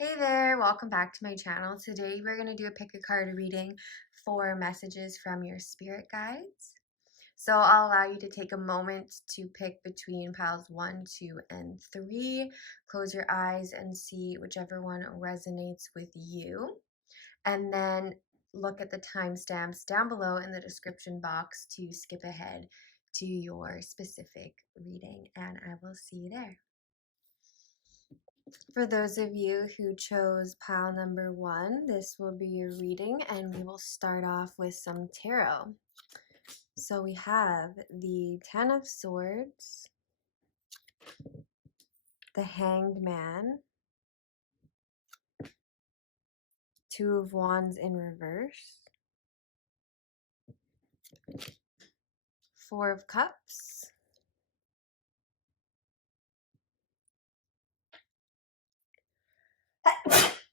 Hey there, welcome back to my channel. Today we're going to do a pick a card reading for messages from your spirit guides. So I'll allow you to take a moment to pick between piles 1, 2, and 3. Close your eyes and see whichever one resonates with you. And then look at the timestamps down below in the description box to skip ahead to your specific reading. And I will see you there. For those of you who chose pile number 1, this will be your reading, and we will start off with some tarot. So we have the Ten of Swords, the Hanged Man, Two of Wands in reverse, Four of Cups,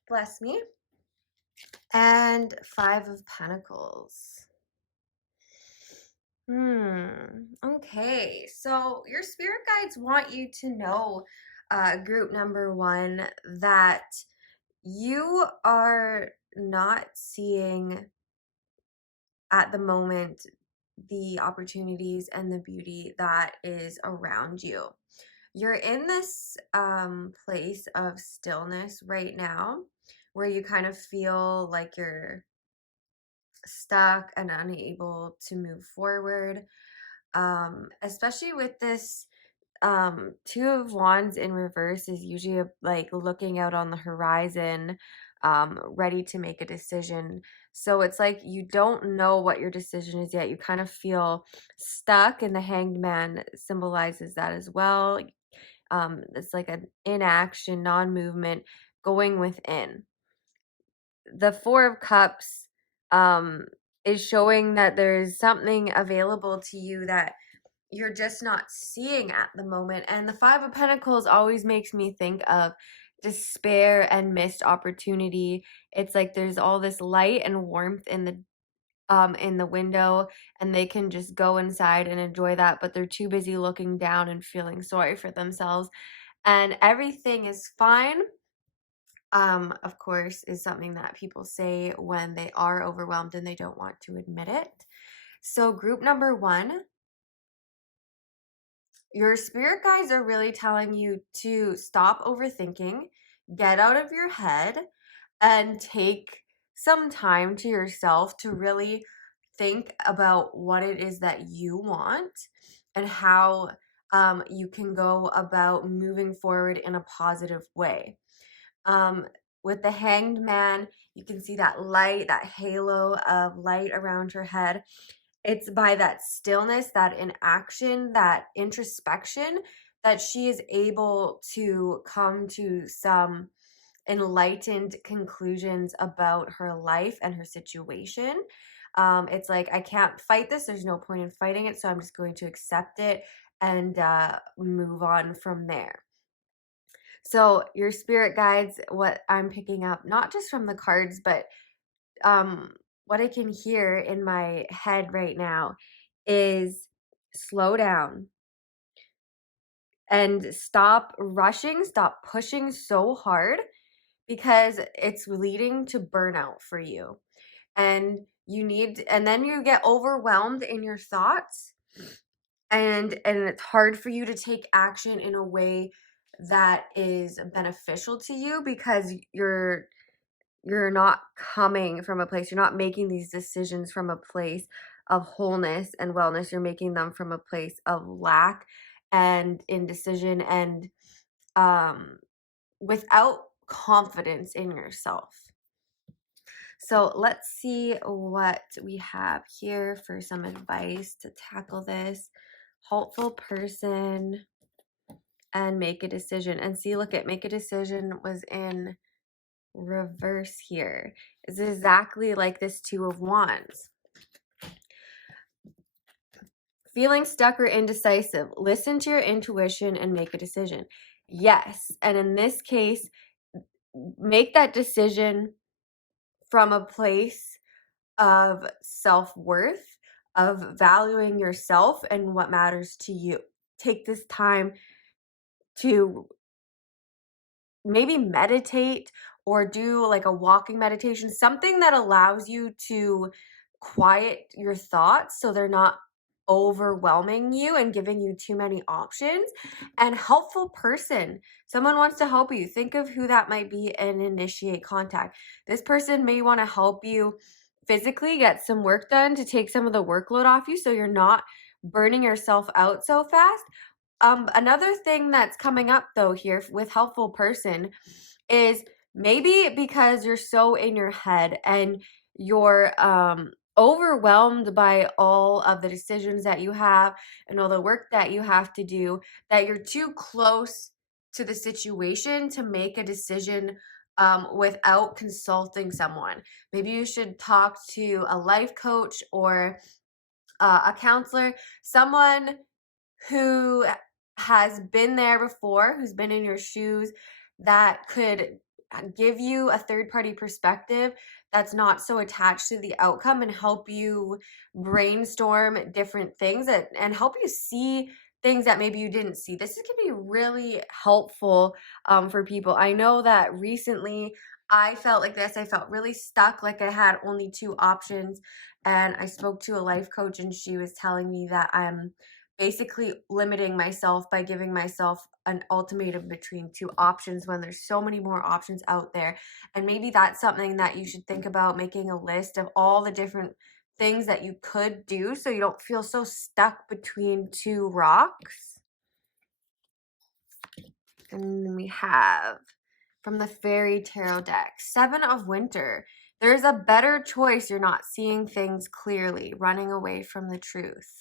bless me, and Five of Pentacles. Okay, so your spirit guides want you to know, group number 1, that you are not seeing at the moment the opportunities and the beauty that is around you. You're in this place of stillness right now where you kind of feel like you're stuck and unable to move forward, especially with this Two of Wands in reverse is usually like looking out on the horizon, ready to make a decision. So it's like you don't know what your decision is yet. You kind of feel stuck, and the Hanged Man symbolizes that as well. It's like an inaction, non-movement, going within. The Four of Cups is showing that there's something available to you that you're just not seeing at the moment. And the Five of Pentacles always makes me think of despair and missed opportunity. It's like there's all this light and warmth in the window, and they can just go inside and enjoy that, but they're too busy looking down and feeling sorry for themselves. And everything is fine, of course, is something that people say when they are overwhelmed and they don't want to admit it. So group number 1, your spirit guides are really telling you to stop overthinking, get out of your head, and take some time to yourself to really think about what it is that you want and how you can go about moving forward in a positive way. With the Hanged Man, you can see that light, that halo of light around her head. It's by that stillness, that inaction, that introspection, that she is able to come to some enlightened conclusions about her life and her situation. It's like, I can't fight this. There's no point in fighting it. So I'm just going to accept it and move on from there. So your spirit guides, what I'm picking up, not just from the cards, but what I can hear in my head right now is slow down and stop rushing, stop pushing so hard, because it's leading to burnout for you. And and then you get overwhelmed in your thoughts, and it's hard for you to take action in a way that is beneficial to you, because you're not coming from a place, you're not making these decisions from a place of wholeness and wellness. You're making them from a place of lack and indecision, and without confidence in yourself. So let's see what we have here for some advice to tackle this. Hopeful person and make a decision. And see, look at make a decision was in reverse here. It's exactly like this Two of Wands. Feeling stuck or indecisive. Listen to your intuition and make a decision. Yes. And in this case, make that decision from a place of self-worth, of valuing yourself and what matters to you. Take this time to maybe meditate or do like a walking meditation, something that allows you to quiet your thoughts so they're not overwhelming you and giving you too many options. And helpful person, someone wants to help you. Think of who that might be and initiate contact. This person may want to help you physically get some work done to take some of the workload off you so you're not burning yourself out so fast. Another thing that's coming up though here with helpful person is maybe because you're so in your head and you're overwhelmed by all of the decisions that you have and all the work that you have to do, that you're too close to the situation to make a decision without consulting someone. Maybe you should talk to a life coach or a counselor, someone who has been there before, who's been in your shoes, that could give you a third party perspective that's not so attached to the outcome and help you brainstorm different things and help you see things that maybe you didn't see. This is going to be really helpful for people. I know that recently I felt like this. I felt really stuck, like I had only two options. And I spoke to a life coach, and she was telling me that I'm basically limiting myself by giving myself an ultimatum between two options when there's so many more options out there. And maybe that's something that you should think about, making a list of all the different things that you could do so you don't feel so stuck between two rocks. And then we have from the Fairy Tarot deck, Seven of Winter. There's a better choice. You're not seeing things clearly, running away from the truth.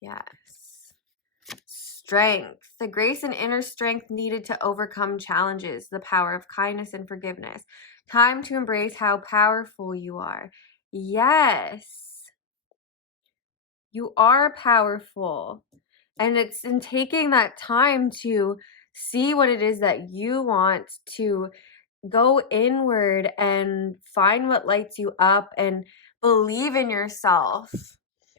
Yes. Strength. The grace and inner strength needed to overcome challenges. The power of kindness and forgiveness. Time to embrace how powerful you are. Yes. You are powerful. And it's in taking that time to see what it is that you want, to go inward and find what lights you up and believe in yourself.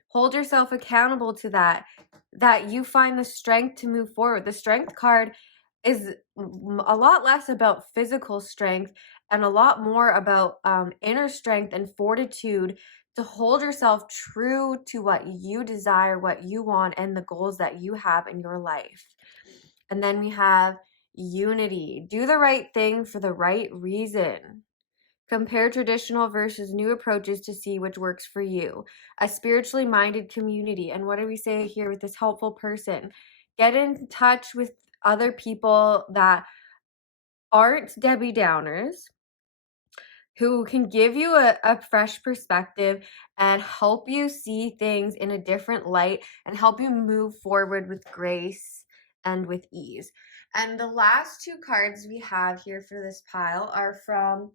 Hold yourself accountable to that you find the strength to move forward. The strength card is a lot less about physical strength and a lot more about inner strength and fortitude to hold yourself true to what you desire, what you want, and the goals that you have in your life. And then we have unity. Do the right thing for the right reason. Compare traditional versus new approaches to see which works for you. A spiritually minded community. And what do we say here with this helpful person? Get in touch with other people that aren't Debbie Downers, who can give you a fresh perspective and help you see things in a different light and help you move forward with grace and with ease. And the last two cards we have here for this pile are from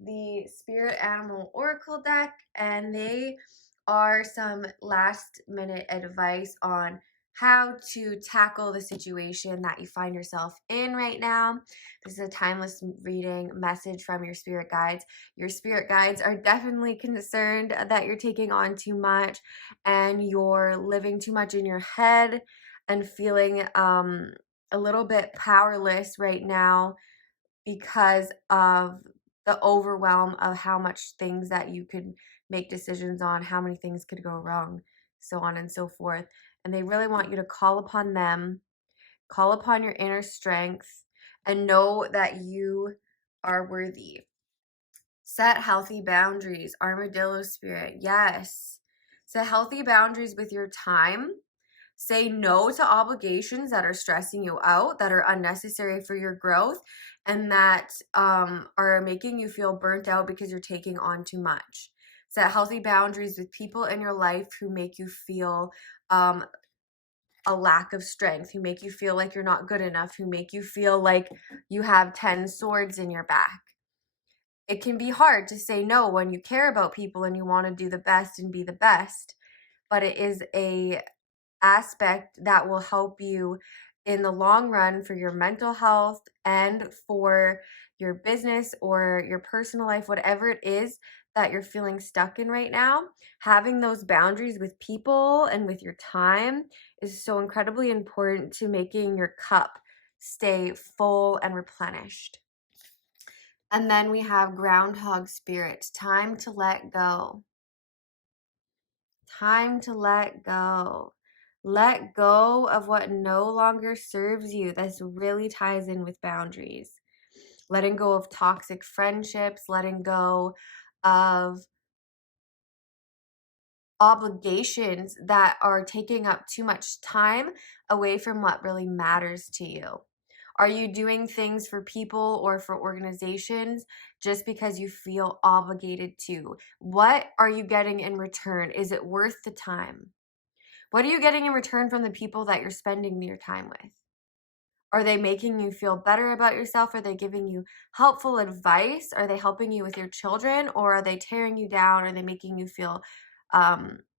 the Spirit Animal Oracle deck, and they are some last minute advice on how to tackle the situation that you find yourself in right now. This is a timeless reading message from your spirit guides. Your spirit guides are definitely concerned that you're taking on too much and you're living too much in your head and feeling a little bit powerless right now because of the overwhelm of how much things that you could make decisions on, how many things could go wrong, so on and so forth. And they really want you to call upon them, call upon your inner strength, and know that you are worthy. Set healthy boundaries, Armadillo Spirit. Yes. Set healthy boundaries with your time. Say no to obligations that are stressing you out, that are unnecessary for your growth, and that are making you feel burnt out because you're taking on too much. Set healthy boundaries with people in your life who make you feel a lack of strength, who make you feel like you're not good enough, who make you feel like you have 10 swords in your back. It can be hard to say no when you care about people and you want to do the best and be the best, but it is a aspect that will help you in the long run for your mental health and for your business or your personal life, whatever it is that you're feeling stuck in right now. Having those boundaries with people and with your time is so incredibly important to making your cup stay full and replenished. And then we have groundhog spirit, time to let go. Time to let go. Let go of what no longer serves you. This really ties in with boundaries. Letting go of toxic friendships, letting go of obligations that are taking up too much time away from what really matters to you. Are you doing things for people or for organizations just because you feel obligated to? What are you getting in return? Is it worth the time? What are you getting in return from the people that you're spending your time with? Are they making you feel better about yourself? Are they giving you helpful advice? Are they helping you with your children? Or are they tearing you down? Are they making you feel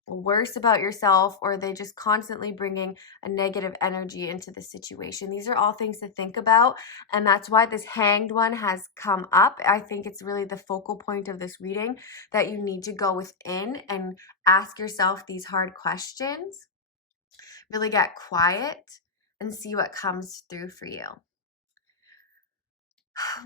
worse about yourself? Or are they just constantly bringing a negative energy into the situation? These are all things to think about. And that's why this hanged one has come up. I think it's really the focal point of this reading, that you need to go within and ask yourself these hard questions. Really get quiet and see what comes through for you.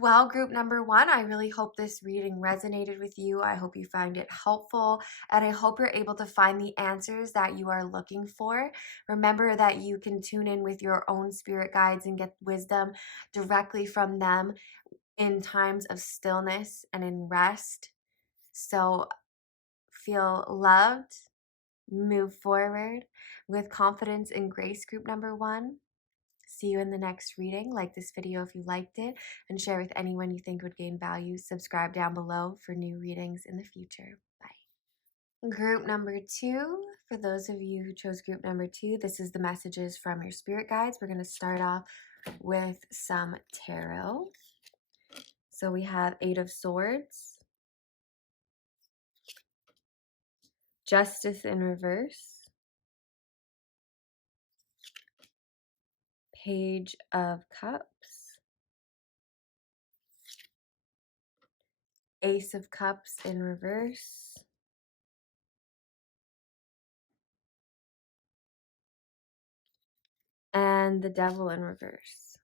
Well, group number one, I really hope this reading resonated with you. I hope you find it helpful, and I hope you're able to find the answers that you are looking for. Remember that you can tune in with your own spirit guides and get wisdom directly from them in times of stillness and in rest. So feel loved, move forward with confidence and grace, group number one. See you in the next reading. Like this video if you liked it, and share with anyone you think would gain value. Subscribe down below for new readings in the future. Bye. Group number two, for those of you who chose group number two, this is the messages from your spirit guides. We're going to start off with some tarot. So we have Eight of Swords, Justice in reverse, Page of Cups, Ace of Cups in reverse, and the Devil in reverse.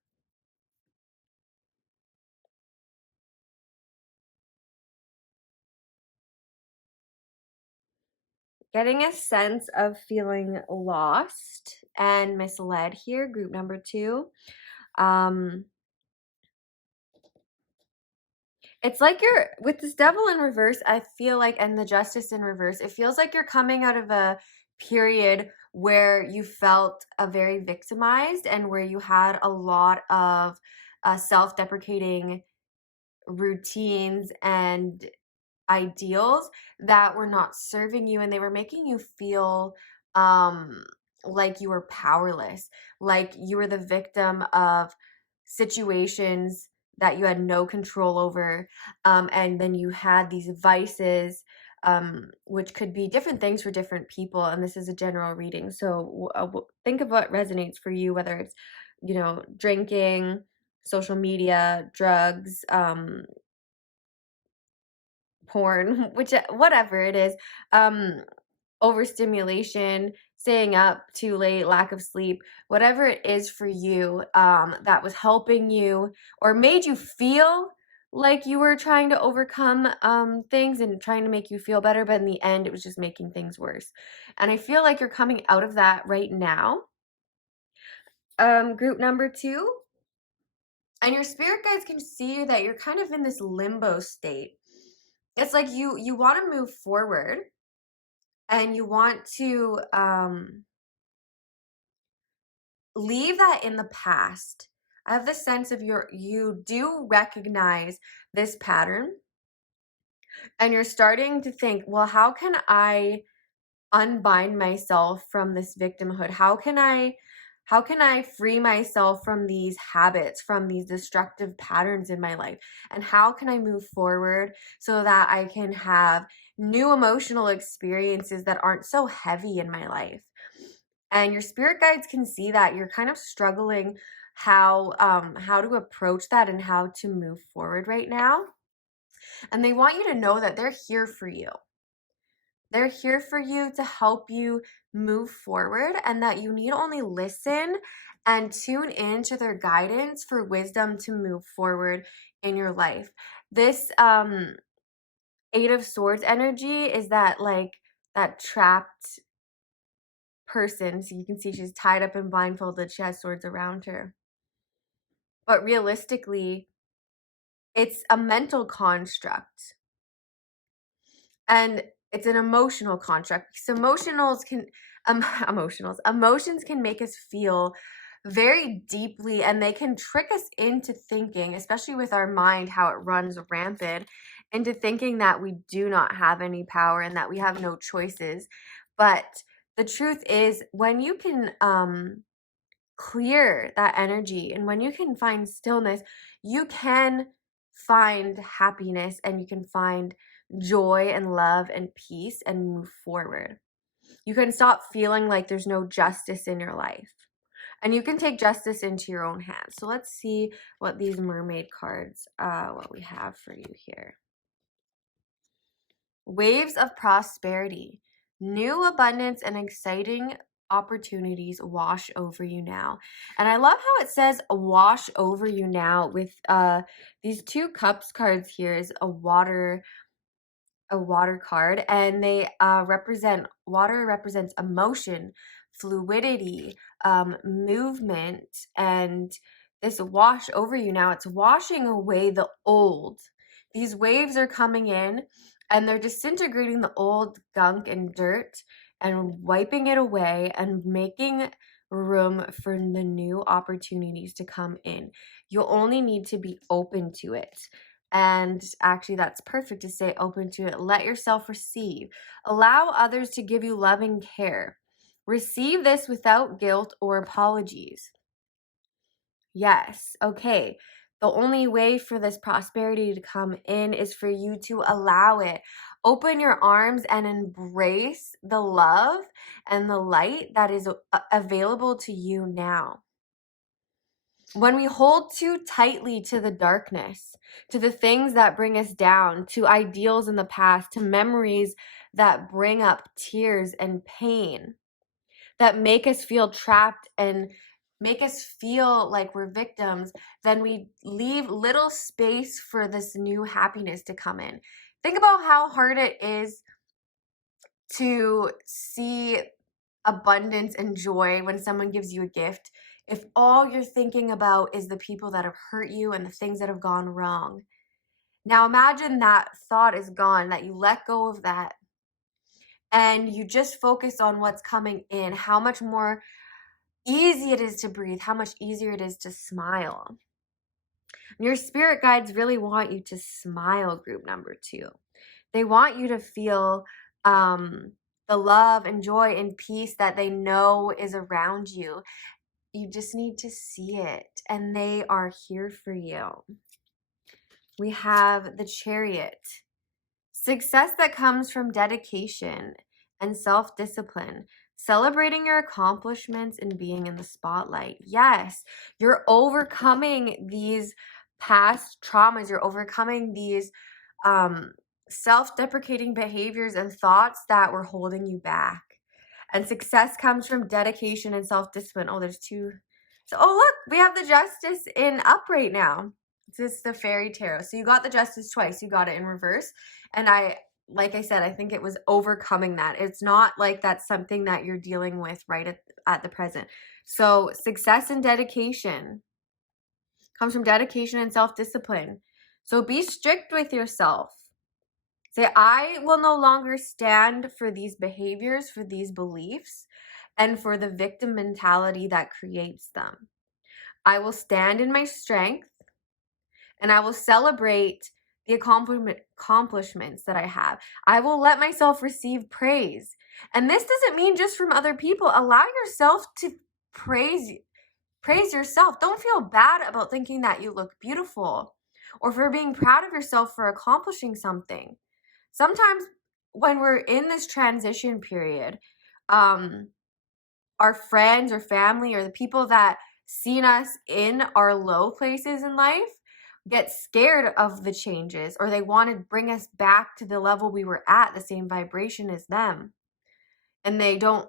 Getting a sense of feeling lost and misled here, group number two. It's like you're, with this Devil in reverse, I feel like, and the Justice in reverse, it feels like you're coming out of a period where you felt very victimized and where you had a lot of self-deprecating routines and ideals that were not serving you, and they were making you feel like you were powerless, like you were the victim of situations that you had no control over, and then you had these vices, which could be different things for different people, and this is a general reading, so think of what resonates for you, whether it's, you know, drinking, social media, drugs, porn, which, whatever it is, overstimulation, staying up too late, lack of sleep, whatever it is for you, that was helping you or made you feel like you were trying to overcome things and trying to make you feel better, but in the end it was just making things worse. And I feel like you're coming out of that right now. Group number two, and your spirit guides can see that you're kind of in this limbo state. It's like you want to move forward and you want to leave that in the past. I have the sense of you do recognize this pattern, and you're starting to think, well, how can I unbind myself from this victimhood? How can I free myself from these habits, from these destructive patterns in my life? And how can I move forward so that I can have new emotional experiences that aren't so heavy in my life? And your spirit guides can see that you're kind of struggling how to approach that and how to move forward right now. And they want you to know that they're here for you. They're here for you to help you move forward, and that you need only listen and tune in to their guidance for wisdom to move forward in your life. This Eight of Swords energy is that like that trapped person. So you can see she's tied up and blindfolded. She has swords around her. But realistically, it's a mental construct. And it's an emotional construct because emotions can make us feel very deeply, and they can trick us into thinking, especially with our mind, how it runs rampant, into thinking that we do not have any power and that we have no choices. But the truth is, when you can clear that energy and when you can find stillness, you can find happiness and you can find joy and love and peace and move forward. You can stop feeling like there's no justice in your life. And you can take justice into your own hands. So let's see what these mermaid cards, what we have for you here. Waves of prosperity. New abundance and exciting opportunities wash over you now. And I love how it says wash over you now with these two cups cards here is a water card, and they water represents emotion, fluidity, movement, and this wash over you now, it's washing away the old. These waves are coming in and they're disintegrating the old gunk and dirt and wiping it away and making room for the new opportunities to come in. You'll only need to be open to it. And actually, that's perfect to stay open to it. Let yourself receive. Allow others to give you loving care. Receive this without guilt or apologies. Yes, okay. The only way for this prosperity to come in is for you to allow it. Open your arms and embrace the love and the light that is available to you now. When we hold too tightly to the darkness, to the things that bring us down, to ideals in the past, to memories that bring up tears and pain, that make us feel trapped and make us feel like we're victims, then we leave little space for this new happiness to come in. Think about how hard it is to see abundance and joy when someone gives you a gift if all you're thinking about is the people that have hurt you and the things that have gone wrong. Now imagine that thought is gone, that you let go of that and you just focus on what's coming in, how much more easy it is to breathe, how much easier it is to smile. And your spirit guides really want you to smile, group number 2. They want you to feel the love and joy and peace that they know is around you. You just need to see it, and they are here for you. We have the Chariot. Success that comes from dedication and self-discipline. Celebrating your accomplishments and being in the spotlight. Yes, you're overcoming these past traumas. You're overcoming these self-deprecating behaviors and thoughts that were holding you back. And success comes from dedication and self-discipline. Oh, there's two. So, oh, look, we have the Justice in upright now. This is the Fairy Tarot. So you got the Justice twice. You got it in reverse. And like I said, I think it was overcoming that. It's not like that's something that you're dealing with right at the present. So success and dedication comes from dedication and self-discipline. So be strict with yourself. Say, I will no longer stand for these behaviors, for these beliefs, and for the victim mentality that creates them. I will stand in my strength, and I will celebrate the accomplishments that I have. I will let myself receive praise. And this doesn't mean just from other people. Allow yourself to praise yourself. Don't feel bad about thinking that you look beautiful or for being proud of yourself for accomplishing something. Sometimes when we're in this transition period, our friends or family or the people that seen us in our low places in life get scared of the changes, or they want to bring us back to the level we were at, the same vibration as them. And they don't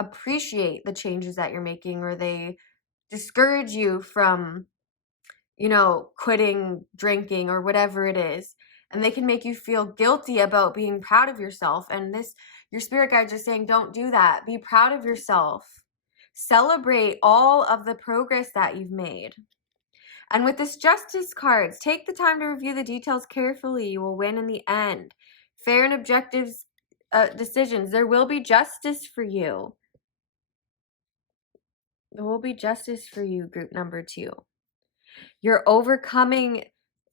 appreciate the changes that you're making, or they discourage you from, quitting drinking or whatever it is. And they can make you feel guilty about being proud of yourself. And your spirit guides are saying, don't do that. Be proud of yourself. Celebrate all of the progress that you've made. And with this justice cards, take the time to review the details carefully. You will win in the end. Fair and objective decisions. There will be justice for you. There will be justice for you, group number 2. You're overcoming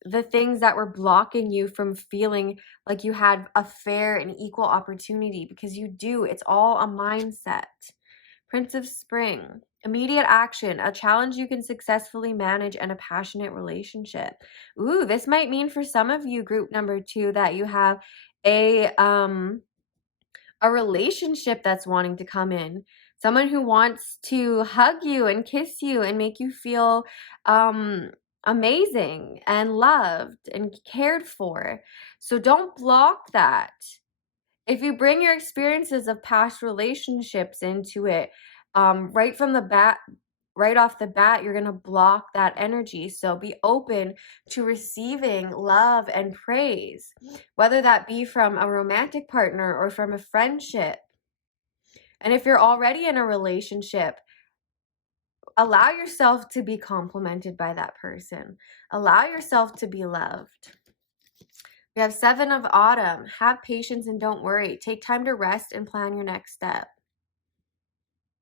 the things that were blocking you from feeling like you had a fair and equal opportunity, because you do. It's all a mindset. Prince of Spring, immediate action, a challenge you can successfully manage, and a passionate relationship. Ooh, this might mean for some of you, group number 2, that you have a relationship that's wanting to come in. Someone who wants to hug you and kiss you and make you feel amazing and loved and cared for. So don't block that. If you bring your experiences of past relationships into it, right off the bat, you're going to block that energy. So be open to receiving love and praise, whether that be from a romantic partner or from a friendship. And if you're already in a relationship, allow yourself to be complimented by that person. Allow yourself to be loved. We have 7 of Autumn. Have patience and don't worry. Take time to rest and plan your next step.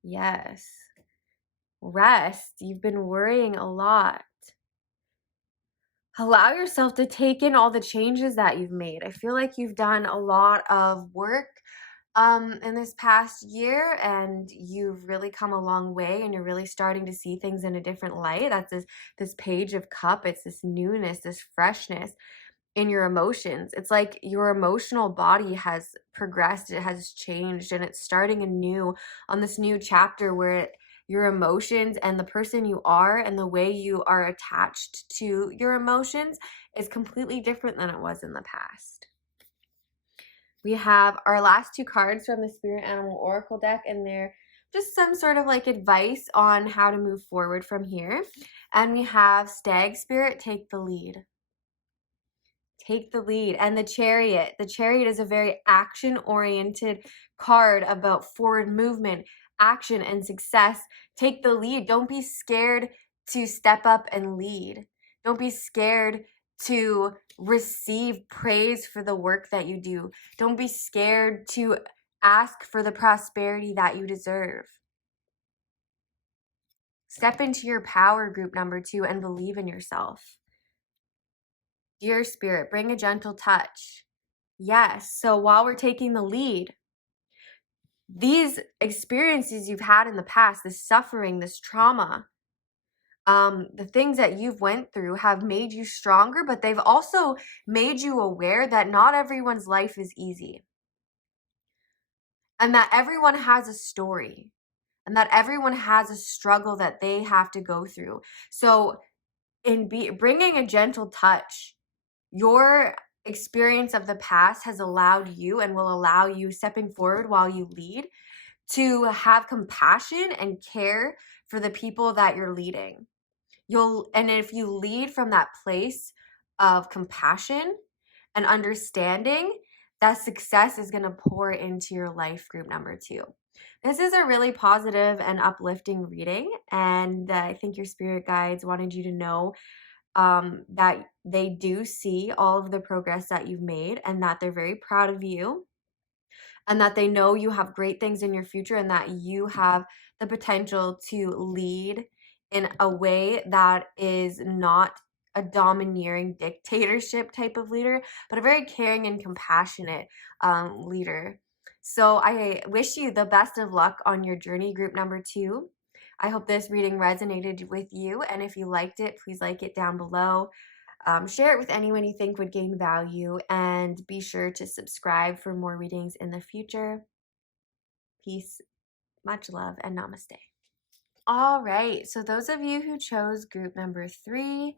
Yes. Rest. You've been worrying a lot. Allow yourself to take in all the changes that you've made. I feel like you've done a lot of work in this past year, and you've really come a long way, and you're really starting to see things in a different light. That's this Page of Cup. It's this newness, this freshness in your emotions. It's like your emotional body has progressed, it has changed, and it's starting anew on this new chapter where your emotions and the person you are and the way you are attached to your emotions is completely different than it was in the past. We have our last 2 cards from the Spirit Animal Oracle deck, and they're just some sort of like advice on how to move forward from here. And we have Stag Spirit, take the lead. Take the lead. And the Chariot. The Chariot is a very action-oriented card about forward movement, action, and success. Take the lead. Don't be scared to step up and lead. Don't be scared to receive praise for the work that you do. Don't be scared to ask for the prosperity that you deserve. Step into your power, group number 2, and believe in yourself. Dear Spirit, bring a gentle touch. Yes, so while we're taking the lead, these experiences you've had in the past, this suffering, this trauma, the things that you've went through have made you stronger, but they've also made you aware that not everyone's life is easy. And that everyone has a story. And that everyone has a struggle that they have to go through. So in bringing a gentle touch, your experience of the past has allowed you and will allow you, stepping forward while you lead, to have compassion and care for the people that you're leading. And if you lead from that place of compassion and understanding, that success is going to pour into your life, group number 2. This is a really positive and uplifting reading, and I think your spirit guides wanted you to know that they do see all of the progress that you've made, and that they're very proud of you, and that they know you have great things in your future, and that you have the potential to lead in a way that is not a domineering dictatorship type of leader, but a very caring and compassionate leader. So I wish you the best of luck on your journey, group number 2. I hope this reading resonated with you, and if you liked it, please like it down below. Share it with anyone you think would gain value, and be sure to subscribe for more readings in the future. Peace, much love, and namaste. All right, so those of you who chose group number 3,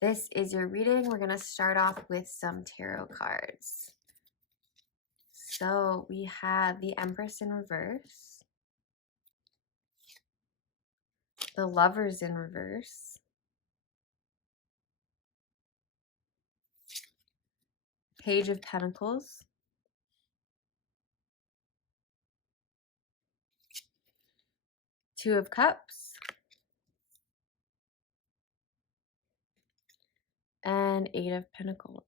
this is your reading. We're going to start off with some tarot cards. So we have the Empress in reverse, the Lovers in reverse, Page of Pentacles, Two of Cups, and Eight of Pentacles.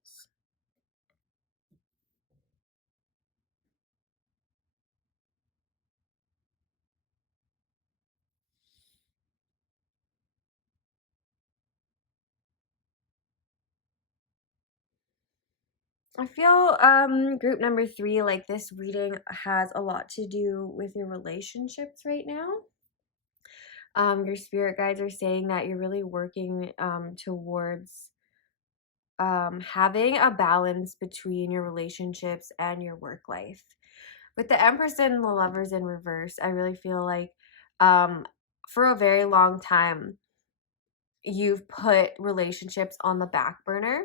I feel group number 3, like this reading has a lot to do with your relationships right now. Your spirit guides are saying that you're really working towards having a balance between your relationships and your work life. With the Empress and the Lovers in reverse, I really feel like for a very long time, you've put relationships on the back burner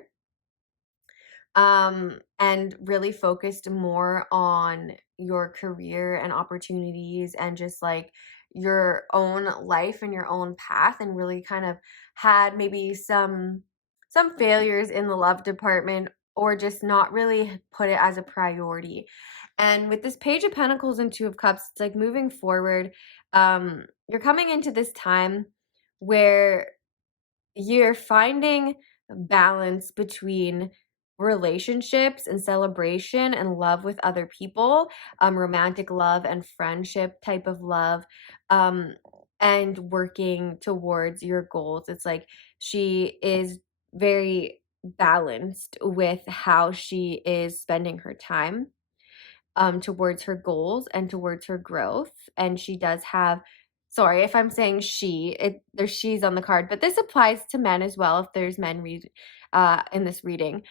and really focused more on your career and opportunities and just like your own life and your own path, and really kind of had maybe some failures in the love department, or just not really put it as a priority. And with this Page of Pentacles and Two of Cups, it's like moving forward, you're coming into this time where you're finding balance between relationships and celebration and love with other people, romantic love and friendship type of love, and working towards your goals. It's like she is very balanced with how she is spending her time towards her goals and towards her growth. And she does have, sorry if I'm saying there's she's on the card, but this applies to men as well if there's men in this reading.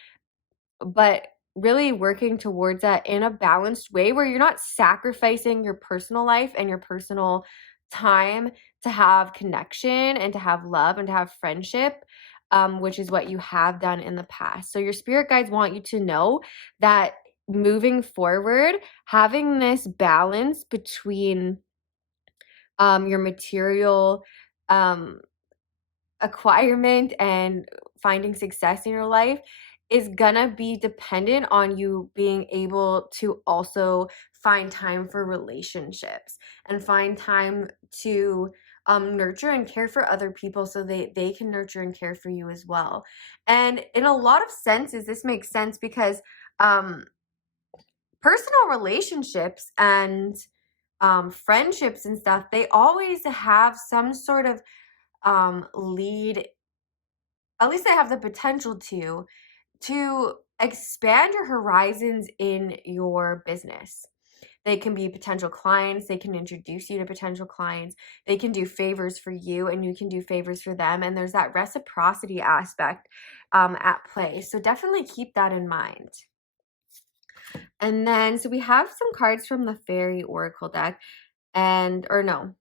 But really working towards that in a balanced way where you're not sacrificing your personal life and your personal time to have connection and to have love and to have friendship, which is what you have done in the past. So your spirit guides want you to know that moving forward, having this balance between your material acquirement and finding success in your life is gonna be dependent on you being able to also find time for relationships and find time to nurture and care for other people so they can nurture and care for you as well. And in a lot of senses, this makes sense because personal relationships and friendships and stuff, they always have some sort of lead, at least they have the potential to expand your horizons in your business. They can be potential clients, they can introduce you to potential clients, they can do favors for you and you can do favors for them, and there's that reciprocity aspect at play. So definitely keep that in mind. And then, so we have some cards from the Fairy Oracle deck, and, or no,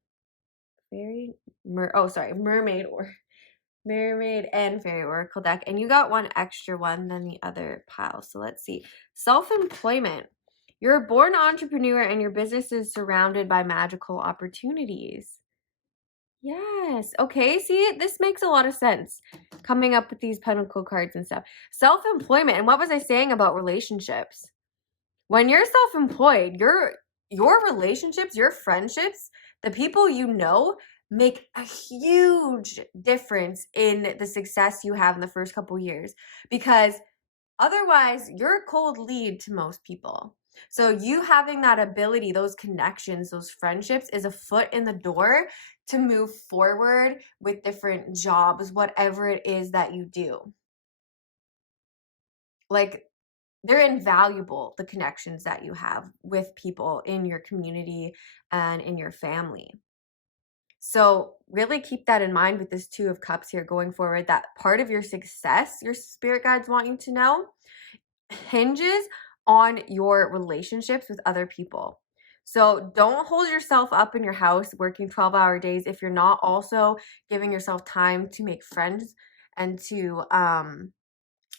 Mermaid and Fairy Oracle deck, and you got one extra one than the other pile. So let's see. Self-employment. You're a born entrepreneur and your business is surrounded by magical opportunities. Yes. Okay. See, this makes a lot of sense coming up with these pentacle cards and stuff. Self-employment. And what was I saying about relationships? When you're self-employed, your relationships, your friendships, the people you know make a huge difference in the success you have in the first couple years, because otherwise you're a cold lead to most people. So you having that ability, those connections, those friendships is a foot in the door to move forward with different jobs, whatever it is that you do. Like, they're invaluable, the connections that you have with people in your community and in your family. So really keep that in mind with this Two of Cups here going forward, that part of your success, your spirit guides want you to know, hinges on your relationships with other people. So don't hold yourself up in your house working 12-hour days if you're not also giving yourself time to make friends and to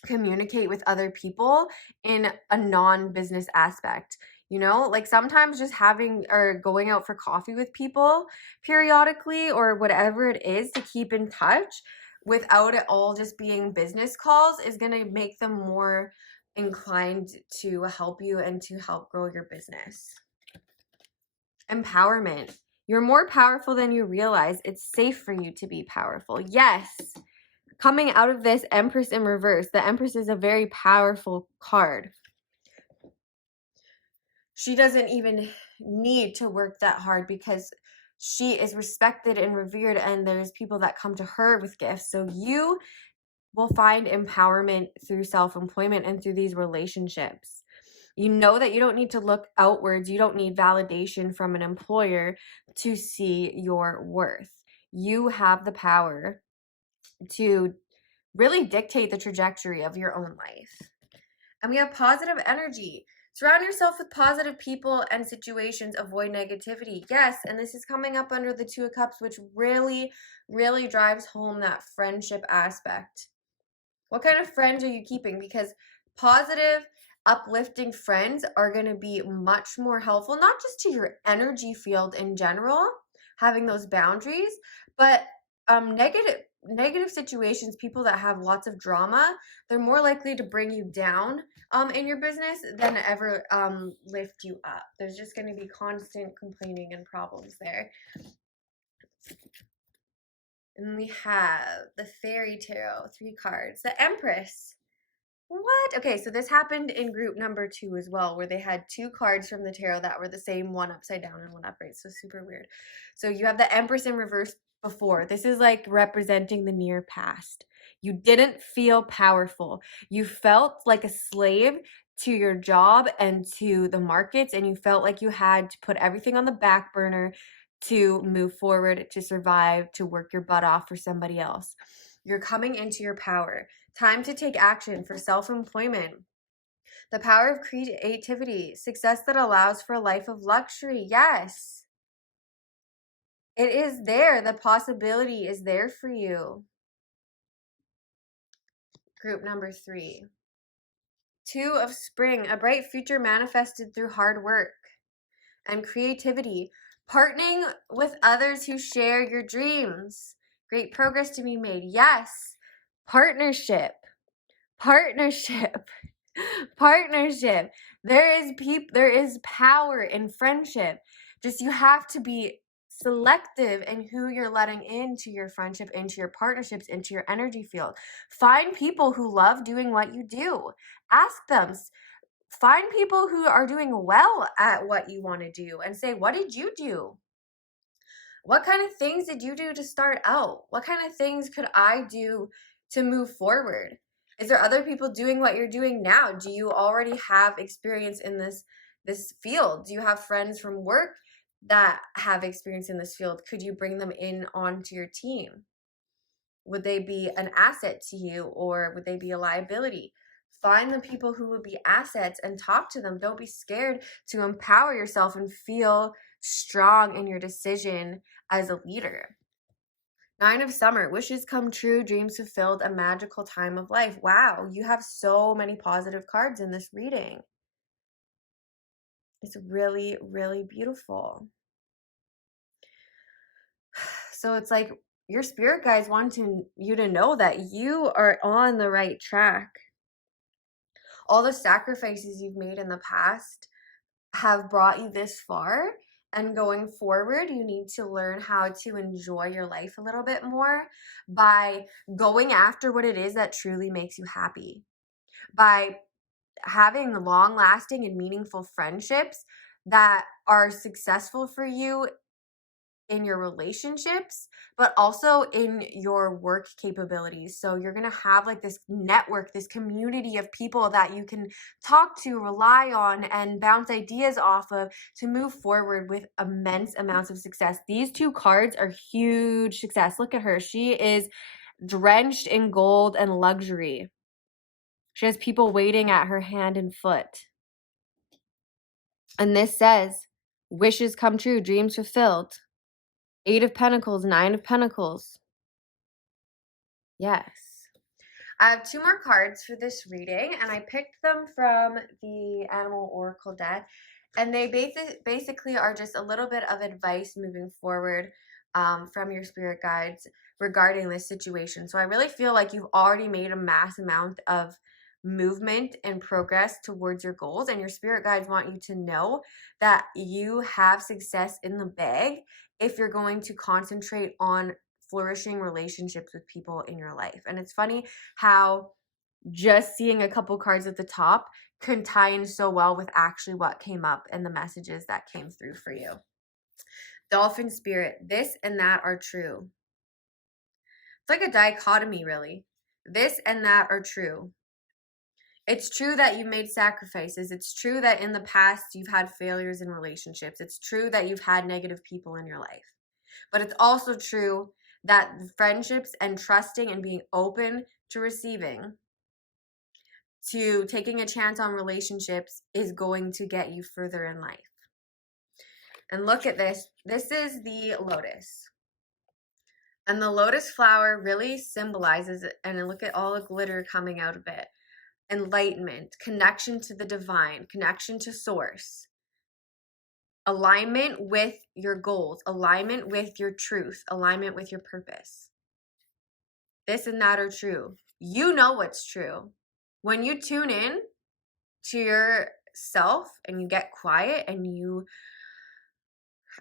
communicate with other people in a non-business aspect. You know, like sometimes just having or going out for coffee with people periodically or whatever it is to keep in touch without it all just being business calls is going to make them more inclined to help you and to help grow your business. Empowerment. You're more powerful than you realize. It's safe for you to be powerful. Yes. Coming out of this, Empress in reverse. The Empress is a very powerful card. She doesn't even need to work that hard because she is respected and revered, and there's people that come to her with gifts. So you will find empowerment through self-employment and through these relationships. You know that you don't need to look outwards. You don't need validation from an employer to see your worth. You have the power to really dictate the trajectory of your own life. And we have positive energy. Surround yourself with positive people and situations. Avoid negativity. Yes, and this is coming up under the Two of Cups, which really, really drives home that friendship aspect. What kind of friends are you keeping? Because positive, uplifting friends are going to be much more helpful, not just to your energy field in general, having those boundaries, but negative situations, people that have lots of drama, they're more likely to bring you down in your business than ever lift you up. There's just going to be constant complaining and problems there. And we have the Fairy Tarot, 3 cards. The Empress. What? Okay, so this happened in group number 2 as well, where they had 2 cards from the tarot that were the same, one upside down and one upright. So super weird. So you have the Empress in reverse before. This is like representing the near past. You didn't feel powerful. You felt like a slave to your job and to the markets, and you felt like you had to put everything on the back burner to move forward, to survive, to work your butt off for somebody else. You're coming into your power. Time to take action for self-employment. The power of creativity. Success that allows for a life of luxury. Yes. It is there. The possibility is there for you. Group number 3. 2 of Spring. A bright future manifested through hard work and creativity. Partnering with others who share your dreams. Great progress to be made. Yes. Partnership. Partnership. Partnership. There is power in friendship. Just you have to be selective in who you're letting into your friendship, into your partnerships, into your energy field. Find people who love doing what you do. Ask them. Find people who are doing well at what you want to do and say, what did you do? What kind of things did you do to start out? What kind of things could I do to move forward? Is there other people doing what you're doing now? Do you already have experience in this field? Do you have friends from work that have experience in this field? Could you bring them in onto your team? Would they be an asset to you, or would they be a liability? Find the people who would be assets and talk to them. Don't be scared to empower yourself and feel strong in your decision as a leader. 9 of Summer. Wishes come true, dreams fulfilled, a magical time of life. Wow, you have so many positive cards in this reading. It's really, really beautiful. So it's like your spirit guides want you to know that you are on the right track. All the sacrifices you've made in the past have brought you this far. And going forward, you need to learn how to enjoy your life a little bit more by going after what it is that truly makes you happy. By having long-lasting and meaningful friendships that are successful for you in your relationships, but also in your work capabilities. So you're going to have like this network, this community of people that you can talk to, rely on, and bounce ideas off of to move forward with immense amounts of success. These 2 cards are huge success. Look at her. She is drenched in gold and luxury. She has people waiting at her hand and foot. And this says, wishes come true, dreams fulfilled. 8 of Pentacles, 9 of Pentacles. Yes. I have 2 more cards for this reading, and I picked them from the Animal Oracle deck. And they basically are just a little bit of advice moving forward from your spirit guides regarding this situation. So I really feel like you've already made a mass amount of movement and progress towards your goals, and your spirit guides want you to know that you have success in the bag if you're going to concentrate on flourishing relationships with people in your life. And it's funny how just seeing a couple cards at the top can tie in so well with actually what came up and the messages that came through for you. Dolphin spirit, this and that are true. It's like a dichotomy, really. This and that are true. It's true that you've made sacrifices. It's true that in the past you've had failures in relationships. It's true that you've had negative people in your life. But it's also true that friendships and trusting and being open to receiving, to taking a chance on relationships, is going to get you further in life. And look at this. This is the lotus. And the lotus flower really symbolizes it. And look at all the glitter coming out of it. Enlightenment, connection to the divine, connection to source, alignment with your goals, alignment with your truth, alignment with your purpose. This and that are true. You know what's true. When you tune in to yourself and you get quiet and you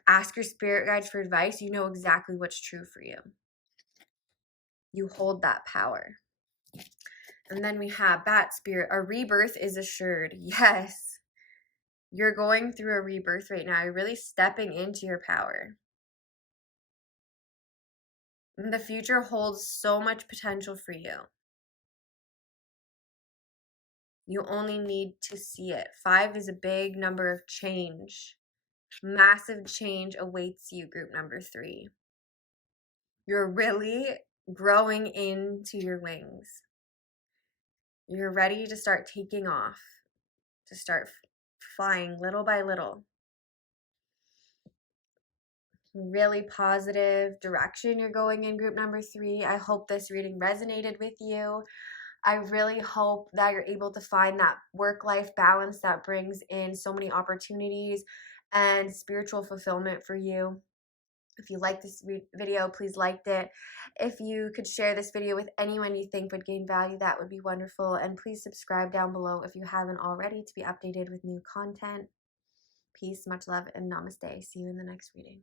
ask your spirit guides for advice, you know exactly what's true for you. You hold that power. And then we have bat spirit. A rebirth is assured. Yes. You're going through a rebirth right now. You're really stepping into your power. And the future holds so much potential for you. You only need to see it. 5 is a big number of change. Massive change awaits you, group number 3. You're really growing into your wings. You're ready to start taking off, to start flying little by little. Really positive direction you're going in, group number 3. I hope this reading resonated with you. I really hope that you're able to find that work-life balance that brings in so many opportunities and spiritual fulfillment for you. If you like this video, please like it. If you could share this video with anyone you think would gain value, that would be wonderful. And please subscribe down below if you haven't already to be updated with new content. Peace, much love, and namaste. See you in the next reading.